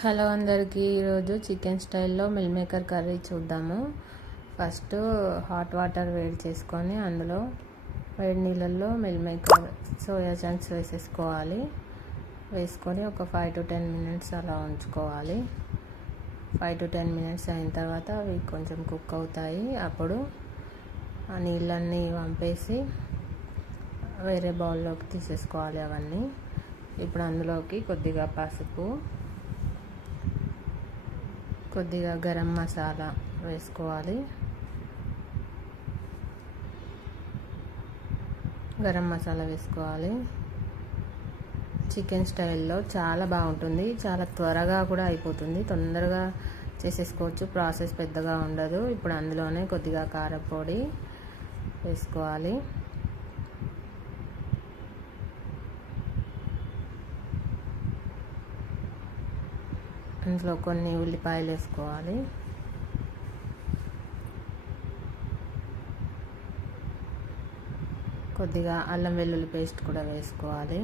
Hello అందరికీ ఈరోజు chicken స్టైల్లో మిల్ మేకర్ కర్రీ చూద్దాము. ఫస్ట్ హాట్ వాటర్ వేడి చేసుకొని అందులో వేడి నీళ్ళల్లో మిల్ మేకర్ సోయా చంక్స్ వేసేసుకోవాలి. వేసుకొని ఒక ఫైవ్ టు టెన్ మినిట్స్ అలా ఉంచుకోవాలి. ఫైవ్ టు టెన్ మినిట్స్ అయిన తర్వాత అవి కొంచెం కుక్ అవుతాయి. అప్పుడు ఆ నీళ్ళన్నీ వంపేసి వేరే బౌల్లోకి తీసేసుకోవాలి అవన్నీ. ఇప్పుడు అందులోకి కొద్దిగా పసుపు కొద్దిగా గరం మసాలా వేసుకోవాలి. గరం మసాలా వేసుకోవాలి. చికెన్ స్టైల్లో చాలా బాగుంటుంది. చాలా త్వరగా కూడా అయిపోతుంది. తొందరగా చేసేసుకోవచ్చు. ప్రాసెస్ పెద్దగా ఉండదు. ఇప్పుడు అందులోనే కొద్దిగా కారపొడి వేసుకోవాలి. ఇందులో కొన్ని ఉల్లిపాయలు వేసుకోవాలి. కొద్దిగా అల్లం వెల్లుల్లి పేస్ట్ కూడా వేసుకోవాలి.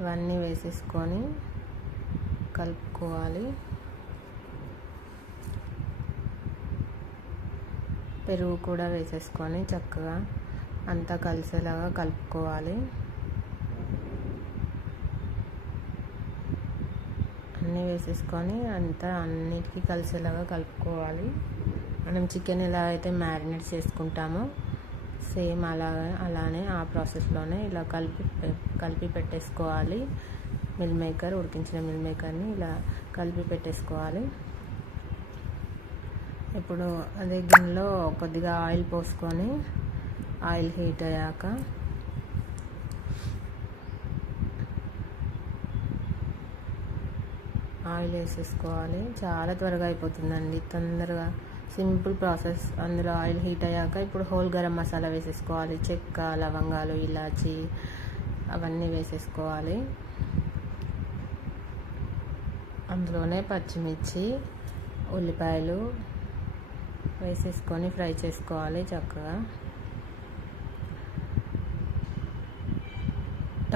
ఇవన్నీ వేసేసుకొని కలుపుకోవాలి. పెరుగు కూడా వేసేసుకొని చక్కగా అంతా కలిసేలాగా కలుపుకోవాలి. అన్నీ వేసేసుకొని అంతా అన్నిటికీ కలిసేలాగా కలుపుకోవాలి. మనం చికెన్ ఎలా అయితే మ్యారినేట్ చేసుకుంటామో సేమ్ అలా అలానే ఆ ప్రాసెస్లోనే ఇలా కలిపి కలిపి పెట్టేసుకోవాలి. మిల్ మేకర్ ఉడికించిన మిల్ మేకర్ని ఇలా కలిపి పెట్టేసుకోవాలి. ఇప్పుడు అదే గిన్నెలో కొద్దిగా ఆయిల్ పోసుకొని ఆయిల్ హీట్ అయ్యాక ఆయిల్ వేసేసుకోవాలి. చాలా త్వరగా అయిపోతుందండి. తొందరగా సింపుల్ ప్రాసెస్. అందులో ఆయిల్ హీట్ అయ్యాక ఇప్పుడు హోల్ గరం మసాలా వేసేసుకోవాలి. చెక్క లవంగాలు ఇలాచి అవన్నీ వేసేసుకోవాలి. అందులోనే పచ్చిమిర్చి ఉల్లిపాయలు వేసేసుకొని ఫ్రై చేసుకోవాలి చక్కగా.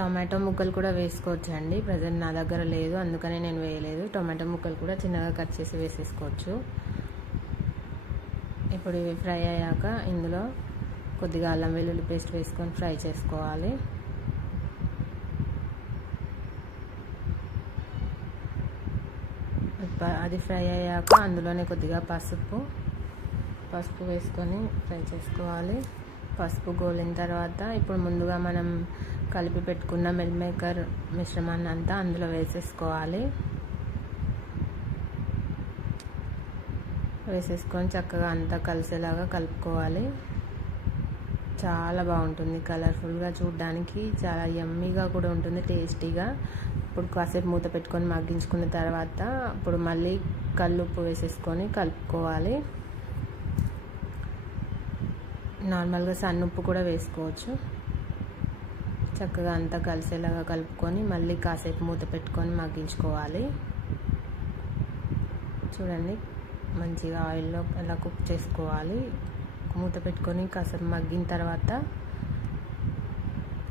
టొమాటో ముక్కలు కూడా వేసుకోవచ్చు అండి ప్రజెంట్ నా దగ్గర లేదు అందుకనే నేను వేయలేదు. టొమాటో ముక్కలు కూడా చిన్నగా కట్ చేసి వేసేసుకోవచ్చు. ఇప్పుడు ఇవి ఫ్రై అయ్యాక ఇందులో కొద్దిగా అల్లం వెల్లుల్లి పేస్ట్ వేసుకొని ఫ్రై చేసుకోవాలి. అది ఫ్రై అయ్యాక అందులోనే కొద్దిగా పసుపు పసుపు వేసుకొని ఫ్రై చేసుకోవాలి. పసుపు గోలిన తర్వాత ఇప్పుడు ముందుగా మనం కలిపి పెట్టుకున్న మిల్ మేకర్ మిశ్రమాన్ని అంతా అందులో వేసేసుకోవాలి. వేసేసుకొని చక్కగా అంతా కలిసేలాగా కలుపుకోవాలి. చాలా బాగుంటుంది కలర్ఫుల్గా చూడడానికి చాలా యమ్మీగా కూడా ఉంటుంది టేస్టీగా. ఇప్పుడు కాసేపు మూత పెట్టుకొని మగ్గించుకున్న తర్వాత ఇప్పుడు మళ్ళీ కల్లుప్పు వేసేసుకొని కలుపుకోవాలి. నార్మల్గా సన్నుప్పు కూడా వేసుకోవచ్చు. చక్కగా అంతా కలిసేలాగా కలుపుకొని మళ్ళీ కాసేపు మూత పెట్టుకొని మగ్గించుకోవాలి. చూడండి మంచిగా ఆయిల్లో అలా కుక్ చేసుకోవాలి. మూత పెట్టుకొని కాసేపు మగ్గిన తర్వాత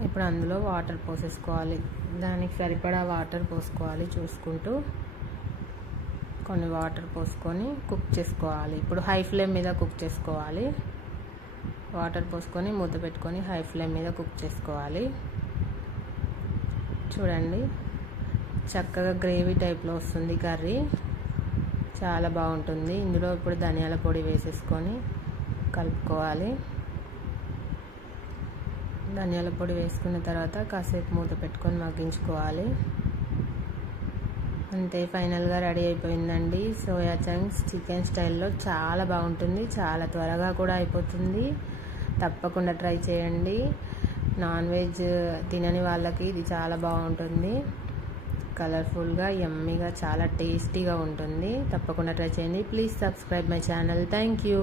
ఇప్పుడు అందులో వాటర్ పోసేసుకోవాలి. దానికి సరిపడా వాటర్ పోసుకోవాలి చూసుకుంటూ. కొన్ని వాటర్ పోసుకొని కుక్ చేసుకోవాలి. ఇప్పుడు హై ఫ్లేమ్ మీద కుక్ చేసుకోవాలి. వాటర్ పోసుకొని మూత పెట్టుకొని హై ఫ్లేమ్ మీద కుక్ చేసుకోవాలి. చూడండి చక్కగా గ్రేవీ టైప్లో వస్తుంది కర్రీ. చాలా బాగుంటుంది. ఇందులో ఇప్పుడు ధనియాల పొడి వేసేసుకొని కలుపుకోవాలి. ధనియాల పొడి వేసుకున్న తర్వాత కాసేపు మూత పెట్టుకొని మగ్గించుకోవాలి. అంతే ఫైనల్గా రెడీ అయిపోయిందండి సోయా చంక్స్ చికెన్ స్టైల్లో. చాలా బాగుంటుంది చాలా త్వరగా కూడా అయిపోతుంది. తప్పకుండా ట్రై చేయండి. నాన్ వెజ్ తినని వాళ్ళకి ఇది చాలా బాగుంటుంది. కలర్ఫుల్గా ఎమ్మీగా చాలా టేస్టీగా ఉంటుంది. తప్పకుండా ట్రై చేయండి. Please subscribe my channel. Thank you.